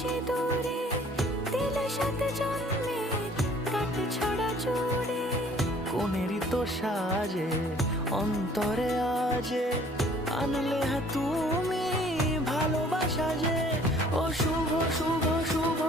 সিঁদুরে দিলে সাথে জন্মের কাট ছড়া জুড়ে। কোনেরই তো সাজে অন্তরে আজে আনলে তুমি ভালোবাসা যে। ও শুভ শুভ শুভ